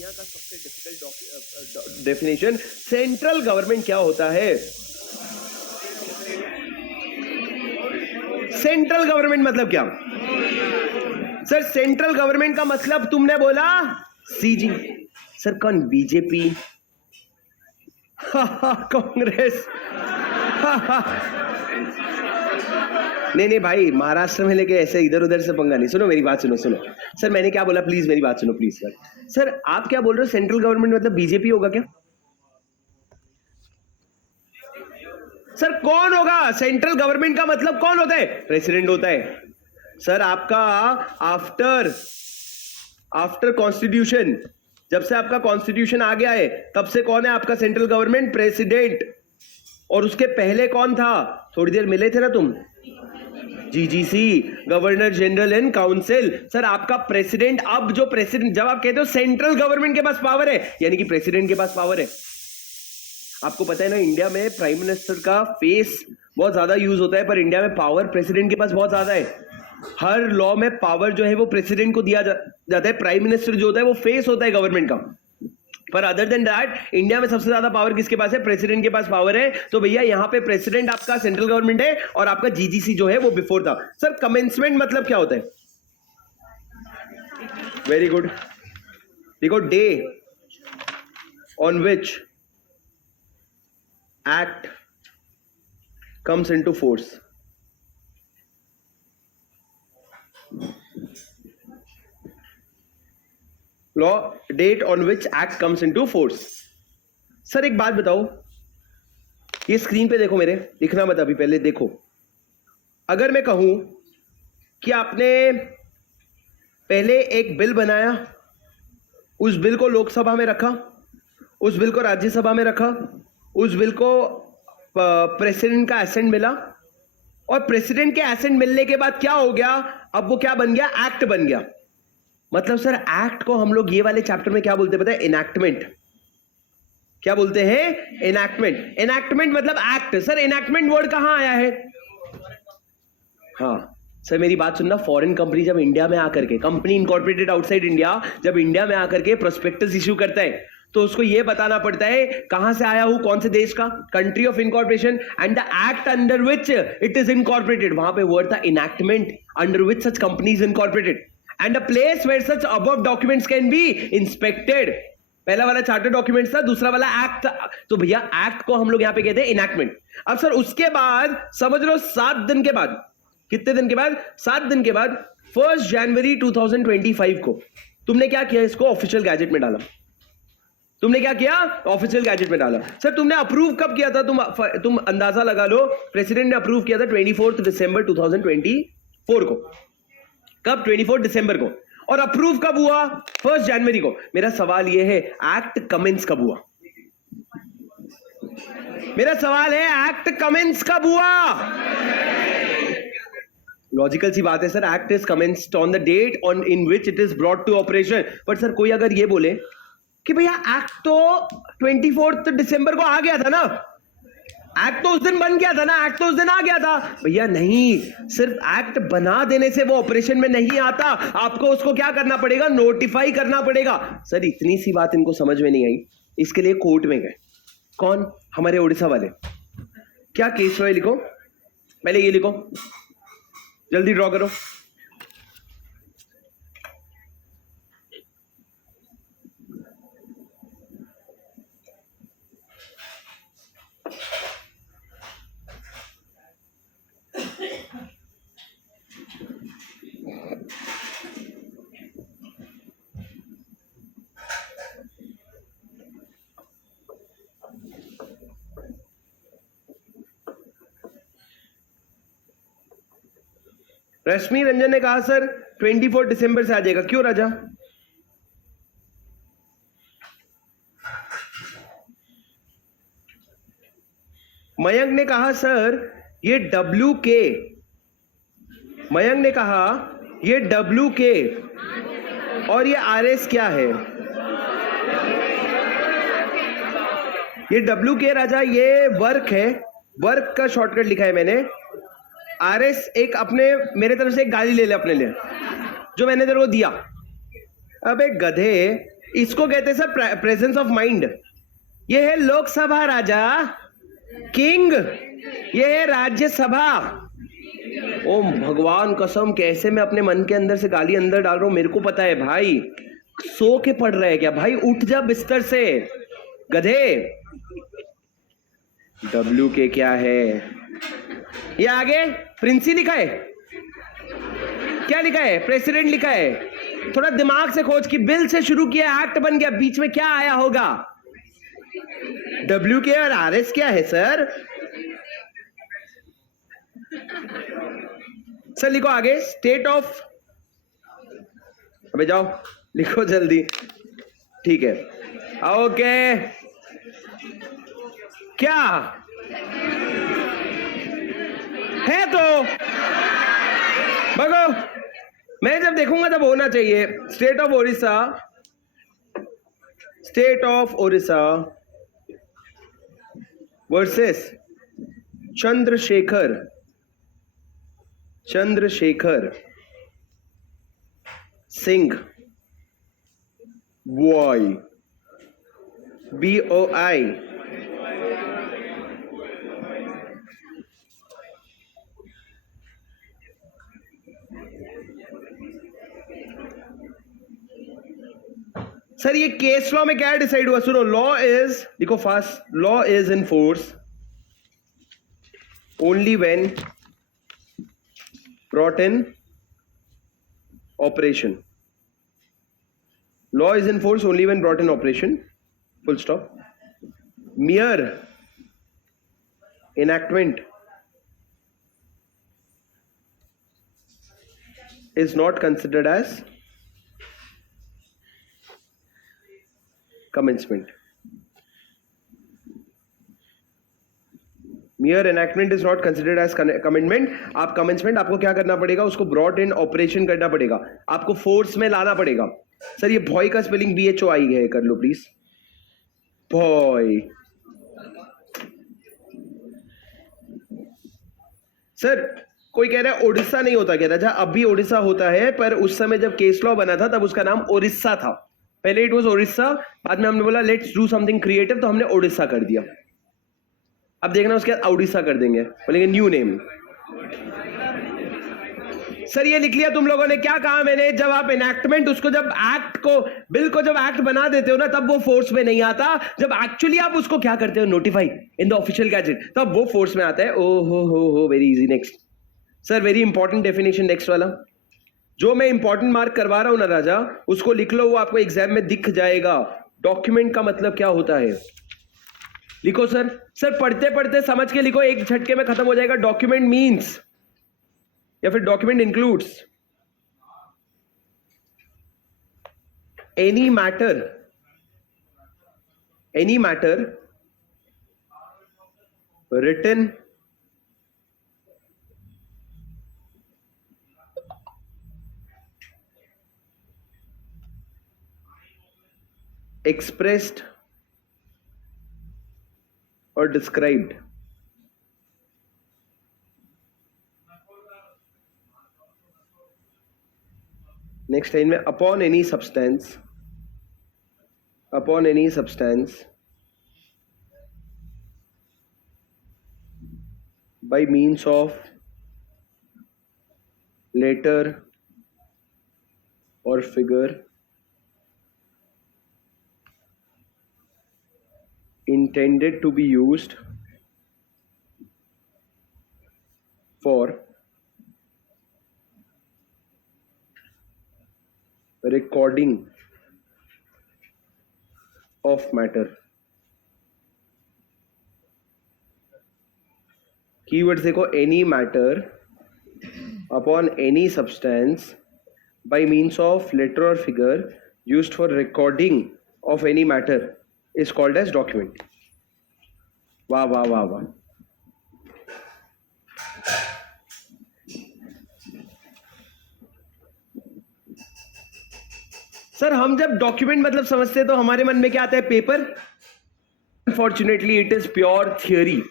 दुनिया का सबसे डिफिकल्ट डेफिनेशन, सेंट्रल गवर्नमेंट क्या होता है? सेंट्रल गवर्नमेंट मतलब क्या? सर सेंट्रल गवर्नमेंट का मतलब तुमने बोला सीजी। सर कौन? बीजेपी, कांग्रेस। नहीं नहीं भाई, महाराष्ट्र में लेके ऐसे इधर उधर से पंगा नहीं। सुनो मेरी बात, सुनो सुनो सर, मैंने क्या बोला, प्लीज मेरी बात सुनो प्लीज। सर सर आप क्या बोल रहे हो? सेंट्रल गवर्नमेंट मतलब बीजेपी होगा क्या? सर कौन होगा? सेंट्रल गवर्नमेंट का मतलब कौन होता है? प्रेसिडेंट होता है। सर आपका आफ्टर कॉन्स्टिट्यूशन, जब से आपका कॉन्स्टिट्यूशन आ गया है तब से कौन है आपका सेंट्रल गवर्नमेंट? प्रेसिडेंट। और उसके पहले कौन था? थोड़ी देर मिले थे ना तुम, GGC, governor general and council. Sir आपका प्रेसिडेंट, अब जो प्रेसिडेंट, जब आप कहते हो सेंट्रल गवर्नमेंट के पास पावर है, यानी कि प्रेसिडेंट के पास पावर है। आपको पता है ना, इंडिया में प्राइम मिनिस्टर का फेस बहुत ज्यादा यूज होता है, पर इंडिया में पावर प्रेसिडेंट के पास बहुत ज्यादा है। हर लॉ में पावर जो है वो प्रेसिडेंट को दिया जाता है। प्राइम मिनिस्टर जो होता है वो फेस होता है गवर्नमेंट का। पर अदर देन दैट, इंडिया में सबसे ज्यादा पावर किसके पास है? प्रेसिडेंट के पास पावर है। तो भैया यहाँ पे प्रेसिडेंट आपका सेंट्रल गवर्नमेंट है और आपका जीजीसी जो है वो बिफोर था। सर कमेंसमेंट मतलब क्या होता है? Very good. देखो, day on which act comes into force. Law, date on which act comes into force. Sir एक बात बताओ, ये स्क्रीन पे देखो मेरे, लिखना मत अभी, पहले देखो। अगर मैं कहूं कि आपने पहले एक बिल बनाया, उस बिल को लोकसभा में रखा, उस बिल को राज्यसभा में रखा, उस बिल को प्रेसिडेंट का एसेंट मिला, और प्रेसिडेंट के एसेंट मिलने के बाद क्या हो गया? अब वो क्या बन गया? एक्ट बन गया। मतलब सर एक्ट को हम लोग ये वाले चैप्टर में क्या बोलते हैं पता है? इनैक्टमेंट। क्या बोलते हैं? इनैक्टमेंट। इनैक्टमेंट मतलब एक्ट। सर इनैक्टमेंट वर्ड कहां आया है? हाँ सर मेरी बात सुनना, फॉरेन कंपनी जब इंडिया में आकर के, कंपनी इनकॉर्पोरेटेड आउटसाइड इंडिया, जब इंडिया में आकर के प्रोस्पेक्टस इश्यू करता है, तो उसको यह बताना पड़ता है कहां से आया हूं, कौन से देश का, country of incorporation and the act under which it is incorporated. वहां पे वर्ड था enactment, under which such company is incorporated and a place where such above documents can be inspected. पहला वाला चार्टर डॉक्यूमेंट्स था, दूसरा वाला act था। तो भैया एक्ट को हम लोग यहां पे कहते हैं इनैक्टमेंट। अब सर उसके बाद समझ लो 7 दिन के बाद, कितने दिन के बाद? 7 दिन के बाद 1 जनवरी 2025 को तुमने क्या किया? इसको ऑफिशियल गैजेट में डाला। तुमने क्या किया? ऑफिशियल गैजेट में डाला। सर तुमने अप्रूव कब किया था? तुम अंदाजा लगा लो, प्रेसिडेंट ने अप्रूव किया था 24 दिसंबर 2024 को। कब? 24 दिसंबर को। और अप्रूव कब हुआ? 1 जनवरी को। मेरा सवाल यह है, एक्ट कमेंस कब हुआ? मेरा सवाल है, एक्ट कमेंस कब हुआ? लॉजिकल सी बात है sir, act is commenced on the date on in which it is brought to operation. But sir कोई अगर ये बोले कि भैया एक्ट तो 24 दिसंबर को आ गया था ना, एक्ट तो उस दिन बन गया था ना, एक्ट तो उस दिन आ गया था। भैया नहीं, सिर्फ एक्ट बना देने से वो ऑपरेशन में नहीं आता, आपको उसको क्या करना पड़ेगा? नोटिफाई करना पड़ेगा। सर इतनी सी बात इनको समझ में नहीं आई, इसके लिए कोर्ट में गए। कौन? हमारे उड़ीसा वाले। क्या केस है? लिखो, पहले ये लिखो, जल्दी ड्रॉ करो। रश्मि रंजन ने कहा सर 24 दिसंबर से आ जाएगा। क्यों राजा? मयंक ने कहा सर ये WK, मयंक ने कहा ये WK और ये RS क्या है? ये WK राजा ये वर्क है, वर्क का शॉर्टकट लिखा है मैंने। RS एक अपने, मेरे तरफ से एक गाली ले ले अपने लिए, जो मैंने तेरे को दिया। अबे गधे, इसको कहते हैं सर प्रेजेंस ऑफ माइंड। ये है लोकसभा राजा, किंग, ये है राज्यसभा। ओ भगवान कसम, कैसे मैं अपने मन के अंदर से गाली अंदर डाल रहा हूं, मेरे को पता है भाई। सो के पढ़ रहा है क्या भाई? उठ जा बिस्तर से गधे। डब्ल्यू के क्या है ये? आगे प्रिंसी लिखा है, क्या लिखा है? प्रेसिडेंट लिखा है। थोड़ा दिमाग से खोज कि बिल से शुरू किया, एक्ट बन गया, बीच में क्या आया होगा? डब्ल्यू के और आर एस क्या है सर? सर लिखो आगे, स्टेट ऑफ, अबे जाओ लिखो जल्दी। ठीक है, ओके। क्या है तो भगो, मैं जब देखूंगा तब होना चाहिए। State of Odisha, state of Odisha versus Chandrashekhar Singh boy, BOI। Sir ये केस लॉ में क्या डिसाइड हुआ? सुनो, लॉ इज, देखो fast, law is in force only when brought in operation. Law is in force only when brought in operation, full stop. Mere enactment is not considered as commencement. Mere enactment is not considered as commencement. आप commencement आपको क्या करना पड़ेगा? उसको brought in operation करना पड़ेगा, आपको force में लाना पड़ेगा। सर ये भॉय का स्पेलिंग BHOI है, कर लो प्लीज। भॉय। सर कोई कह रहा है ओडिशा नहीं होता क्या राजा? अब भी ओडिशा होता है, पर उस समय जब केस लॉ बना था तब उसका नाम ओडिशा था। पहले इट वाज ओडिशा, बाद में हमने बोला लेट्स डू समथिंग क्रिएटिव, तो हमने ओडिशा कर दिया। अब देखना उसके बाद ओडिशा कर देंगे, बोलेंगे न्यू नेम। सर ये लिख लिया तुम लोगों ने, क्या कहा मैंने? जब आप एनैक्टमेंट, उसको जब एक्ट को, बिल को जब एक्ट बना देते हो ना, तब वो फोर्स में नहीं आता। जब एक्चुअली आप उसको क्या करते हो, notify in the official gazette, तब वो फोर्स में आता है। ओ हो very easy. Next sir, very important definition next वाला, जो मैं इंपॉर्टेंट मार्क करवा रहा हूं ना राजा, उसको लिख लो, वो आपको एग्जाम में दिख जाएगा। डॉक्यूमेंट का मतलब क्या होता है? लिखो सर। सर पढ़ते पढ़ते समझ के लिखो, एक झटके में खत्म हो जाएगा। डॉक्यूमेंट मीन्स, या फिर document includes any matter written, expressed or described next line में upon any substance by means of letter or figure intended to be used for recording of matter. Keywords देखो, any matter upon any substance by means of letter or figure used for recording of any matter is called as document. वाह वाह वाह वाह। Sir हम जब document मतलब समझते हैं तो हमारे मन में क्या आता है? Paper. Unfortunately it is pure theory.